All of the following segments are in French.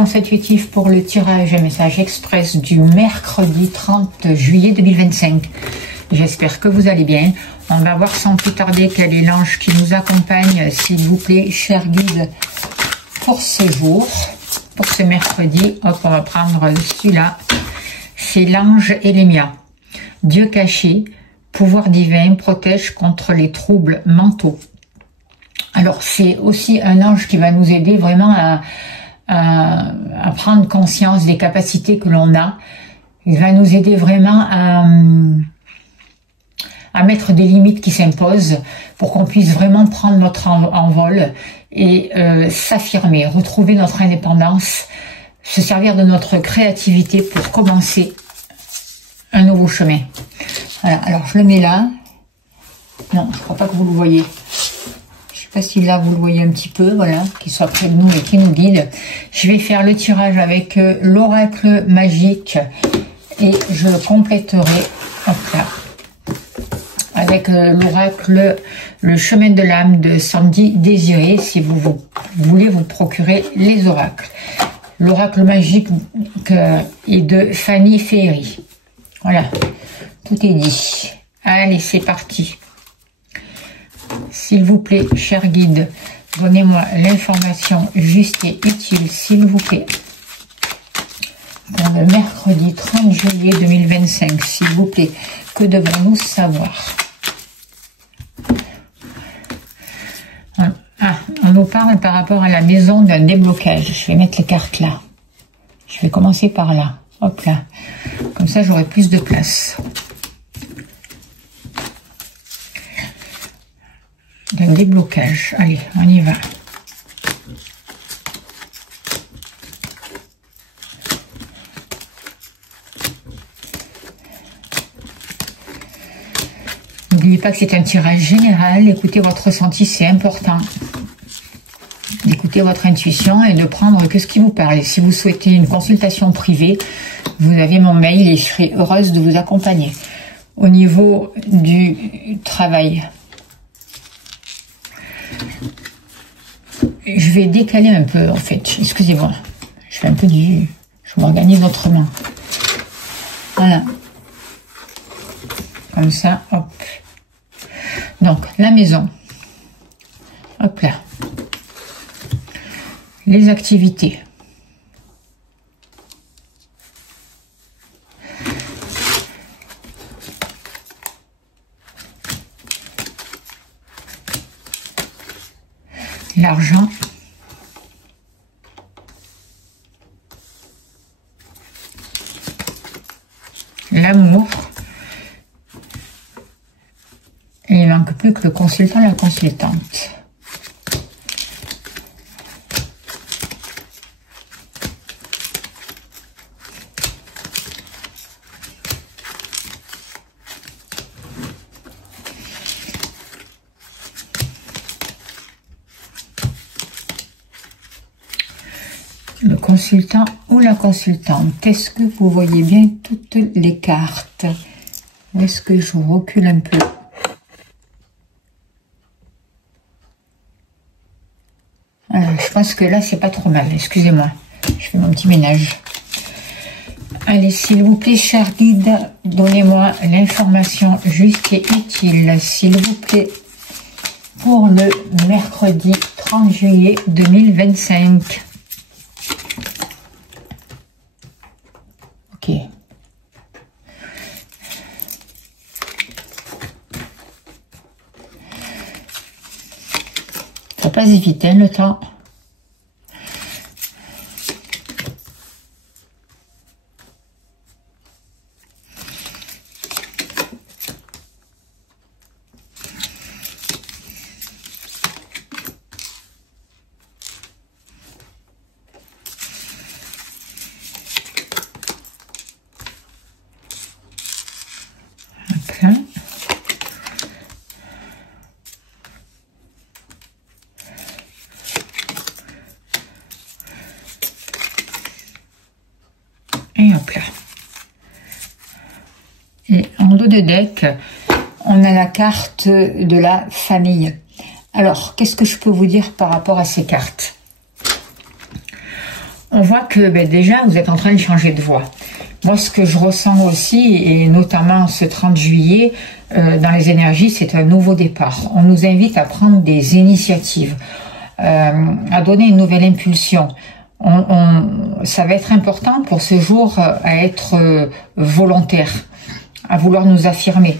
guidance intuitive pour le tirage message express du mercredi 30 juillet 2025. J'espère que vous allez bien. On va voir sans plus tarder quel est l'ange qui nous accompagne, s'il vous plaît, cher guide, pour ce jour, pour ce mercredi. Hop, on va prendre celui-là. C'est l'ange Elémia. Dieu caché, pouvoir divin, protège contre les troubles mentaux. Alors, c'est aussi un ange qui va nous aider vraiment à prendre conscience des capacités que l'on a. Il va nous aider vraiment à mettre des limites qui s'imposent pour qu'on puisse vraiment prendre notre envol et s'affirmer, retrouver notre indépendance, se servir de notre créativité pour commencer un nouveau chemin. Voilà, alors je le mets là. Non, je crois pas que vous le voyez. Je sais pas si là vous le voyez un petit peu, voilà, qu'il soit près de nous et qui nous guide. Je vais faire le tirage avec l'oracle magique et je le compléterai, hop là, avec l'oracle, le chemin de l'âme de Sandy Désiré, si vous voulez vous procurer les oracles. L'oracle magique est de Fanny Ferry. Voilà, tout est dit. Allez, c'est parti. S'il vous plaît, cher guide, donnez-moi l'information juste et utile, s'il vous plaît. Pour le mercredi 30 juillet 2025, s'il vous plaît, que devons-nous savoir? Ah, on nous parle par rapport à la maison d'un déblocage. Je vais mettre les cartes là. Je vais commencer par là. Hop là. Comme ça, j'aurai plus de place. D'un déblocage. Allez, on y va. N'oubliez pas que c'est un tirage général. Écoutez votre ressenti, c'est important. D'écouter votre intuition et de prendre que ce qui vous parle. Et si vous souhaitez une consultation privée, vous avez mon mail et je serai heureuse de vous accompagner. Au niveau du travail, je vais décaler un peu en fait. Excusez-moi. Je fais un peu je m'organise autrement. Voilà. Comme ça, hop. Donc, la maison. Hop là. Les activités. L'argent. L'amour. Et il ne manque plus que le consultant, la consultante. Le consultant ou la consultante. Est-ce que vous voyez bien toutes les cartes? Est-ce que je recule un peu? Alors, je pense que là, c'est pas trop mal. Excusez-moi. Je fais mon petit ménage. Allez, s'il vous plaît, cher guide, donnez-moi l'information juste et utile, s'il vous plaît, pour le mercredi 30 juillet 2025. Ok. Ça passe vite, hein, le temps. Okay. Et hop là. Et en dos de deck, on a la carte de la famille. Alors, qu'est-ce que je peux vous dire par rapport à ces cartes? on voit que déjà, vous êtes en train de changer de voie. Moi, ce que je ressens aussi, et notamment ce 30 juillet, dans les énergies, c'est un nouveau départ. On nous invite à prendre des initiatives, à donner une nouvelle impulsion. Ça va être important pour ce jour à être volontaire, à vouloir nous affirmer.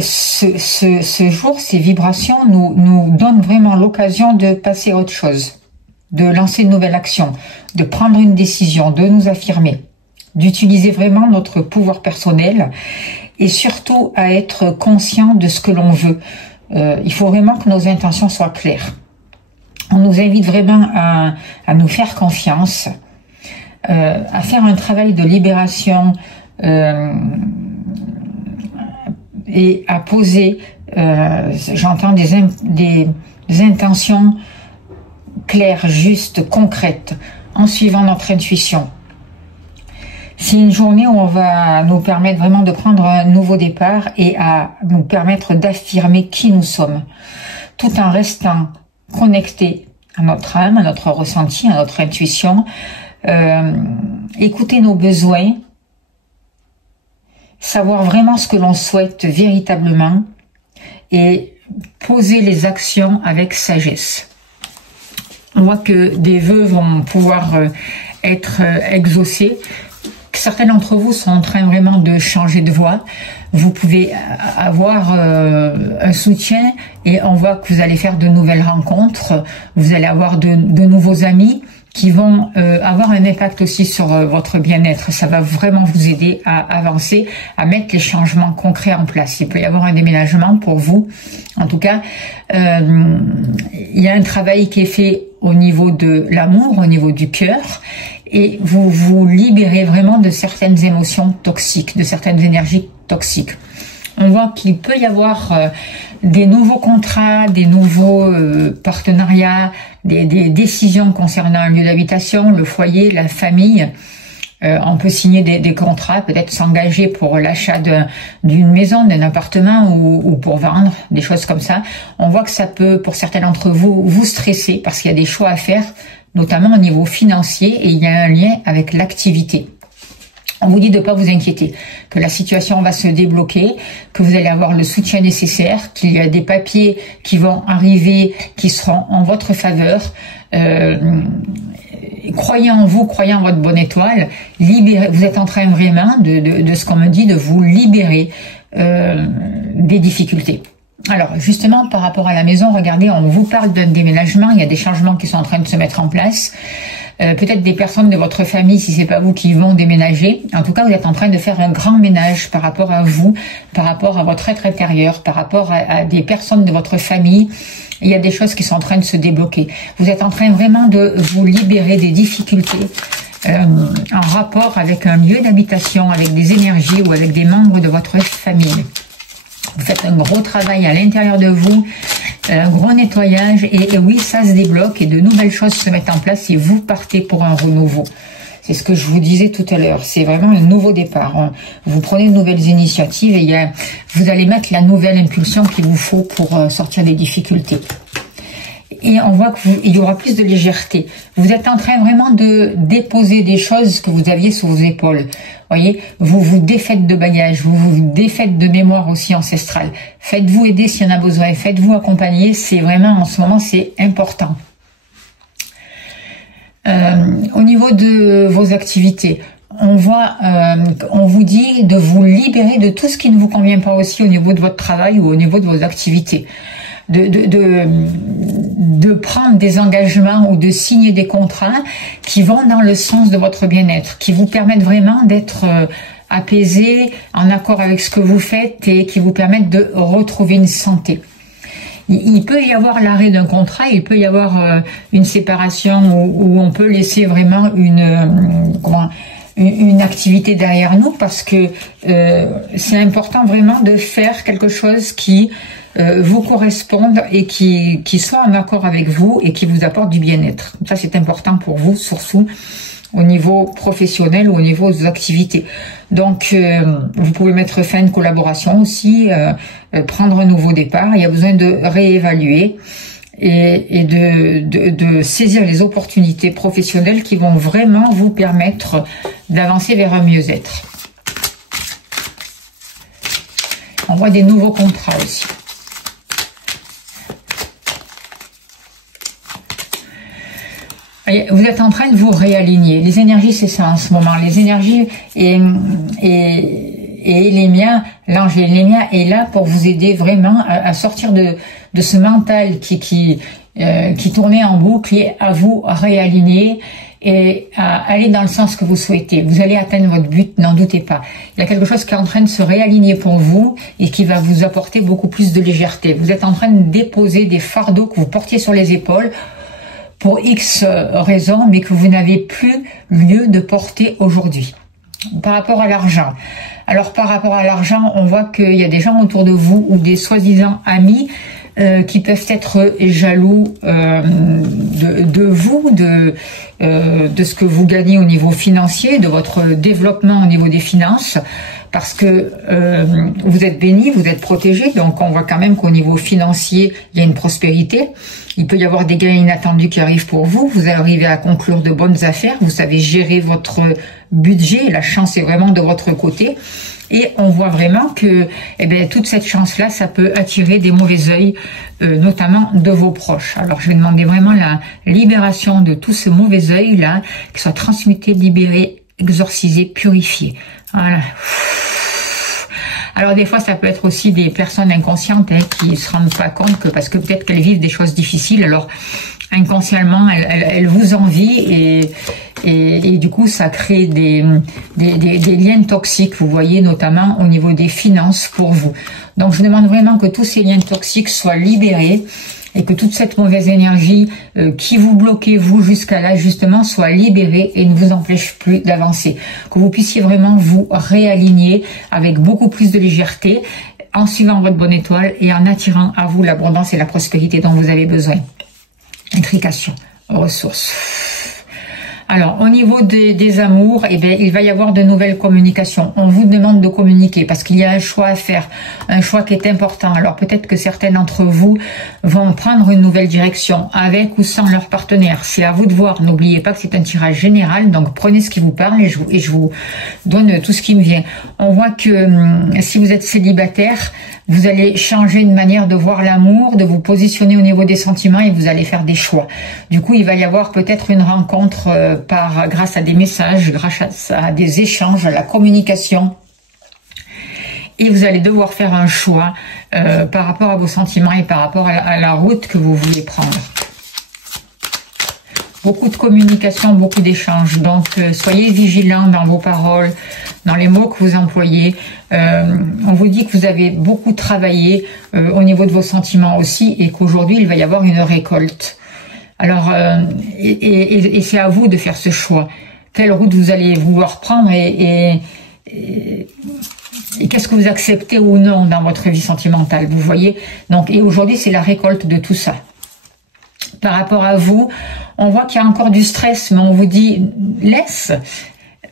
Ce jour, ces vibrations nous donnent vraiment l'occasion de passer à autre chose, de lancer une nouvelle action, de prendre une décision, de nous affirmer, d'utiliser vraiment notre pouvoir personnel et surtout à être conscient de ce que l'on veut. Il faut vraiment que nos intentions soient claires. On nous invite vraiment à nous faire confiance, à faire un travail de libération et à poser, j'entends des intentions claires, justes, concrètes, en suivant notre intuition. C'est une journée où on va nous permettre vraiment de prendre un nouveau départ et à nous permettre d'affirmer qui nous sommes, tout en restant connectés à notre âme, à notre ressenti, à notre intuition, écouter nos besoins, savoir vraiment ce que l'on souhaite véritablement et poser les actions avec sagesse. On voit que des vœux vont pouvoir être exaucés. Certains d'entre vous sont en train vraiment de changer de voie. Vous pouvez avoir un soutien et on voit que vous allez faire de nouvelles rencontres. Vous allez avoir de nouveaux amis qui vont avoir un impact aussi sur votre bien-être. Ça va vraiment vous aider à avancer, à mettre les changements concrets en place. Il peut y avoir un déménagement pour vous. En tout cas, il y a un travail qui est fait au niveau de l'amour, au niveau du cœur, et vous vous libérez vraiment de certaines émotions toxiques, de certaines énergies toxiques. On voit qu'il peut y avoir des nouveaux contrats, des nouveaux partenariats, des décisions concernant un lieu d'habitation, le foyer, la famille. On peut signer des contrats, peut-être s'engager pour l'achat d'une maison, d'un appartement ou pour vendre, des choses comme ça. On voit que ça peut, pour certains d'entre vous, vous stresser parce qu'il y a des choix à faire, notamment au niveau financier, et il y a un lien avec l'activité. On vous dit de ne pas vous inquiéter, que la situation va se débloquer, que vous allez avoir le soutien nécessaire, qu'il y a des papiers qui vont arriver, qui seront en votre faveur. Croyez en vous, croyez en votre bonne étoile. Libérez, vous êtes en train vraiment de ce qu'on me dit, de vous libérer des difficultés. Alors, justement, par rapport à la maison, regardez, on vous parle d'un déménagement, il y a des changements qui sont en train de se mettre en place. Peut-être des personnes de votre famille, si c'est pas vous qui vont déménager. En tout cas, vous êtes en train de faire un grand ménage par rapport à vous, par rapport à votre être intérieur, par rapport à des personnes de votre famille. Il y a des choses qui sont en train de se débloquer. Vous êtes en train vraiment de vous libérer des difficultés en rapport avec un lieu d'habitation, avec des énergies ou avec des membres de votre famille. Vous faites un gros travail à l'intérieur de vous, un gros nettoyage et oui, ça se débloque et de nouvelles choses se mettent en place et vous partez pour un renouveau. C'est ce que je vous disais tout à l'heure, c'est vraiment un nouveau départ. Vous prenez de nouvelles initiatives et vous allez mettre la nouvelle impulsion qu'il vous faut pour sortir des difficultés. Et on voit qu'il y aura plus de légèreté. Vous êtes en train vraiment de déposer des choses que vous aviez sur vos épaules. Voyez, vous vous défaites de bagages, vous vous défaites de mémoire aussi ancestrale. Faites-vous aider s'il y en a besoin, faites-vous accompagner. C'est vraiment, en ce moment, c'est important. Au niveau de vos activités, on voit, on vous dit de vous libérer de tout ce qui ne vous convient pas aussi au niveau de votre travail ou au niveau de vos activités. De prendre des engagements ou de signer des contrats qui vont dans le sens de votre bien-être, qui vous permettent vraiment d'être apaisé, en accord avec ce que vous faites et qui vous permettent de retrouver une santé. Il peut y avoir l'arrêt d'un contrat, il peut y avoir une séparation où on peut laisser vraiment une activité derrière nous parce que c'est important vraiment de faire quelque chose qui vous corresponde et qui soit en accord avec vous et qui vous apporte du bien-être. Ça, c'est important pour vous, surtout au niveau professionnel ou au niveau des activités. Donc, vous pouvez mettre fin à une collaboration aussi, prendre un nouveau départ. Il y a besoin de réévaluer et de saisir les opportunités professionnelles qui vont vraiment vous permettre d'avancer vers un mieux-être. On voit des nouveaux contrats aussi. Vous êtes en train de vous réaligner. Les énergies, c'est ça en ce moment. Les énergies et les miens, l'ange Lémia est là pour vous aider vraiment à sortir de ce mental qui tournait en boucle et à vous réaligner et à aller dans le sens que vous souhaitez. Vous allez atteindre votre but, n'en doutez pas. Il y a quelque chose qui est en train de se réaligner pour vous et qui va vous apporter beaucoup plus de légèreté. Vous êtes en train de déposer des fardeaux que vous portiez sur les épaules pour X raisons, mais que vous n'avez plus lieu de porter aujourd'hui. Par rapport à l'argent. Alors par rapport à l'argent, on voit qu'il y a des gens autour de vous ou des soi-disant amis qui peuvent être jaloux de vous, de ce que vous gagnez au niveau financier, de votre développement au niveau des finances, parce que vous êtes béni, vous êtes protégé, donc on voit quand même qu'au niveau financier, il y a une prospérité. Il peut y avoir des gains inattendus qui arrivent pour vous, vous arrivez à conclure de bonnes affaires, vous savez gérer votre budget, la chance est vraiment de votre côté. Et on voit vraiment que toute cette chance-là, ça peut attirer des mauvais œils, notamment de vos proches. Alors je vais demander vraiment la libération de tout ce mauvais œil-là, qui soit transmuté, libéré, exorcisé, purifié. Voilà. Alors des fois, ça peut être aussi des personnes inconscientes qui se rendent pas compte que parce que peut-être qu'elles vivent des choses difficiles, alors inconsciemment, elles vous envient et du coup, ça crée des liens toxiques, vous voyez, notamment au niveau des finances pour vous. Donc, je demande vraiment que tous ces liens toxiques soient libérés et que toute cette mauvaise énergie qui vous bloquait, vous, jusqu'à là, justement, soit libérée et ne vous empêche plus d'avancer. Que vous puissiez vraiment vous réaligner avec beaucoup plus de légèreté en suivant votre bonne étoile et en attirant à vous l'abondance et la prospérité dont vous avez besoin. Intrication, ressources. Alors, au niveau des amours, il va y avoir de nouvelles communications. On vous demande de communiquer parce qu'il y a un choix à faire, un choix qui est important. Alors, peut-être que certains d'entre vous vont prendre une nouvelle direction avec ou sans leur partenaire. C'est à vous de voir. N'oubliez pas que c'est un tirage général, donc prenez ce qui vous parle et je vous donne tout ce qui me vient. On voit que si vous êtes célibataire, vous allez changer une manière de voir l'amour, de vous positionner au niveau des sentiments et vous allez faire des choix. Du coup, il va y avoir peut-être une rencontre grâce à des messages, grâce à des échanges, à la communication. Et vous allez devoir faire un choix par rapport à vos sentiments et par rapport à la route que vous voulez prendre. Beaucoup de communication, beaucoup d'échanges. Donc, soyez vigilants dans vos paroles, dans les mots que vous employez. On vous dit que vous avez beaucoup travaillé au niveau de vos sentiments aussi et qu'aujourd'hui, il va y avoir une récolte. Alors, et c'est à vous de faire ce choix. Quelle route vous allez vouloir prendre et qu'est-ce que vous acceptez ou non dans votre vie sentimentale, vous voyez. Donc, et aujourd'hui, c'est la récolte de tout ça. Par rapport à vous, on voit qu'il y a encore du stress, mais on vous dit,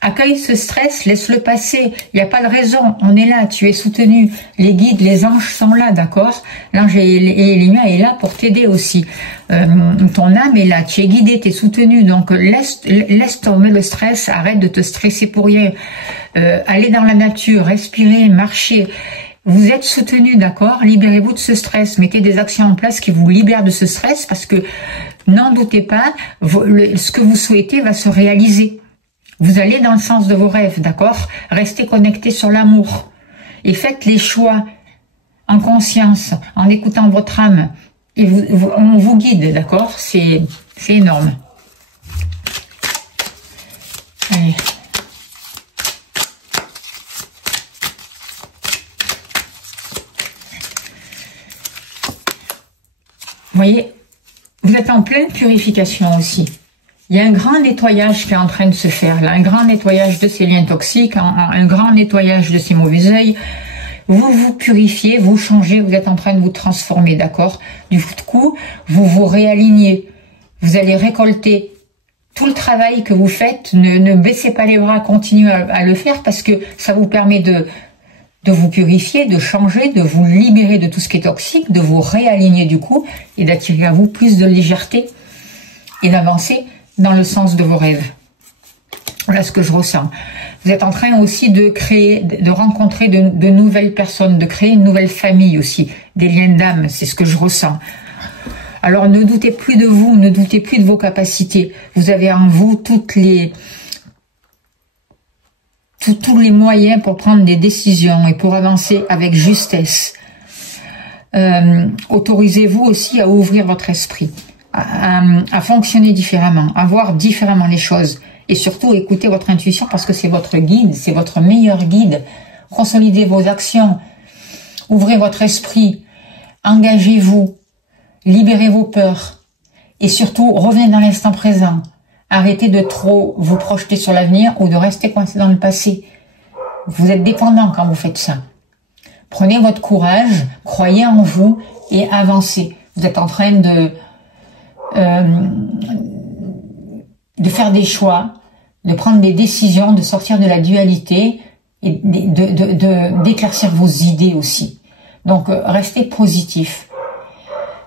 accueille ce stress, laisse-le passer, il n'y a pas de raison, on est là, tu es soutenu, les guides, les anges sont là, d'accord? L'ange et Lémia est là pour t'aider aussi, ton âme est là, tu es guidé, tu es soutenu, donc laisse tomber le stress, arrête de te stresser pour rien, allez dans la nature, respirez, marchez. Vous êtes soutenu, d'accord? Libérez-vous de ce stress. Mettez des actions en place qui vous libèrent de ce stress parce que, n'en doutez pas, ce que vous souhaitez va se réaliser. Vous allez dans le sens de vos rêves, d'accord? Restez connecté sur l'amour. Et faites les choix en conscience, en écoutant votre âme. Et on vous guide, d'accord? C'est énorme. Allez. Vous voyez, vous êtes en pleine purification aussi. Il y a un grand nettoyage qui est en train de se faire là, un grand nettoyage de ces liens toxiques, un grand nettoyage de ces mauvais œils. Vous vous purifiez, vous changez, vous êtes en train de vous transformer, d'accord? Du coup, vous vous réalignez. Vous allez récolter tout le travail que vous faites. Ne baissez pas les bras, continuez à le faire parce que ça vous permet de vous purifier, de changer, de vous libérer de tout ce qui est toxique, de vous réaligner du coup et d'attirer à vous plus de légèreté et d'avancer dans le sens de vos rêves. Voilà ce que je ressens. Vous êtes en train aussi de créer, de rencontrer de nouvelles personnes, de créer une nouvelle famille aussi, des liens d'âme, c'est ce que je ressens. Alors ne doutez plus de vous, ne doutez plus de vos capacités. Vous avez en vous tous les moyens pour prendre des décisions et pour avancer avec justesse. Autorisez-vous aussi à ouvrir votre esprit, à fonctionner différemment, à voir différemment les choses. Et surtout, écoutez votre intuition parce que c'est votre guide, c'est votre meilleur guide. Consolidez vos actions, ouvrez votre esprit, engagez-vous, libérez vos peurs. Et surtout, revenez dans l'instant présent. Arrêtez de trop vous projeter sur l'avenir ou de rester coincé dans le passé. Vous êtes dépendant quand vous faites ça. Prenez votre courage, croyez en vous et avancez. Vous êtes en train de faire des choix, de prendre des décisions, de sortir de la dualité et d'éclaircir vos idées aussi. Donc, restez positif.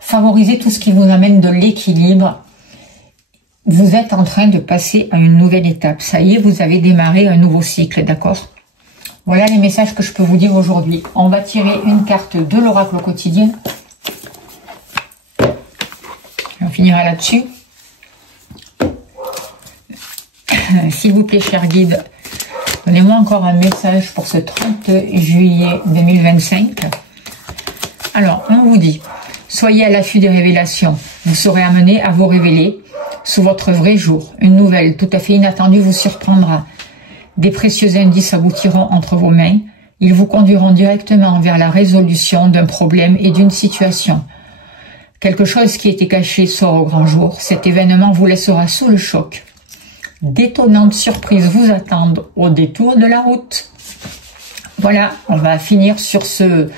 Favorisez tout ce qui vous amène de l'équilibre. Vous êtes en train de passer à une nouvelle étape. Ça y est, vous avez démarré un nouveau cycle, d'accord? Voilà les messages que je peux vous dire aujourd'hui. On va tirer une carte de l'oracle au quotidien. On finira là-dessus. S'il vous plaît, cher guide, donnez-moi encore un message pour ce 30 juillet 2025. Alors, on vous dit, soyez à l'affût des révélations. Vous serez amené à vous révéler sous votre vrai jour. Une nouvelle tout à fait inattendue vous surprendra. Des précieux indices aboutiront entre vos mains. Ils vous conduiront directement vers la résolution d'un problème et d'une situation. Quelque chose qui était caché sort au grand jour. Cet événement vous laissera sous le choc. D'étonnantes surprises vous attendent au détour de la route. Voilà, on va finir sur ce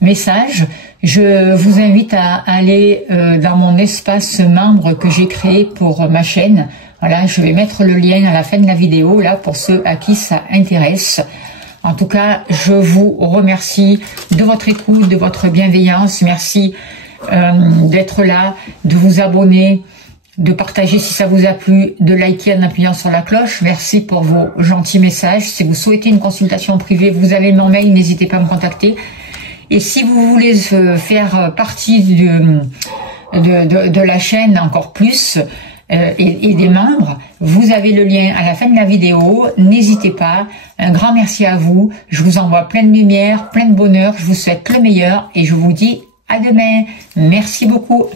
message. Je vous invite à aller dans mon espace membre que j'ai créé pour ma chaîne. Voilà, je vais mettre le lien à la fin de la vidéo, là, pour ceux à qui ça intéresse. En tout cas, je vous remercie de votre écoute, de votre bienveillance. Merci d'être là, de vous abonner, de partager si ça vous a plu, de liker en appuyant sur la cloche. Merci pour vos gentils messages. Si vous souhaitez une consultation privée, vous avez mon mail, n'hésitez pas à me contacter. Et si vous voulez faire partie de la chaîne encore plus et des membres, vous avez le lien à la fin de la vidéo. N'hésitez pas. Un grand merci à vous. Je vous envoie plein de lumière, plein de bonheur. Je vous souhaite le meilleur et je vous dis à demain. Merci beaucoup.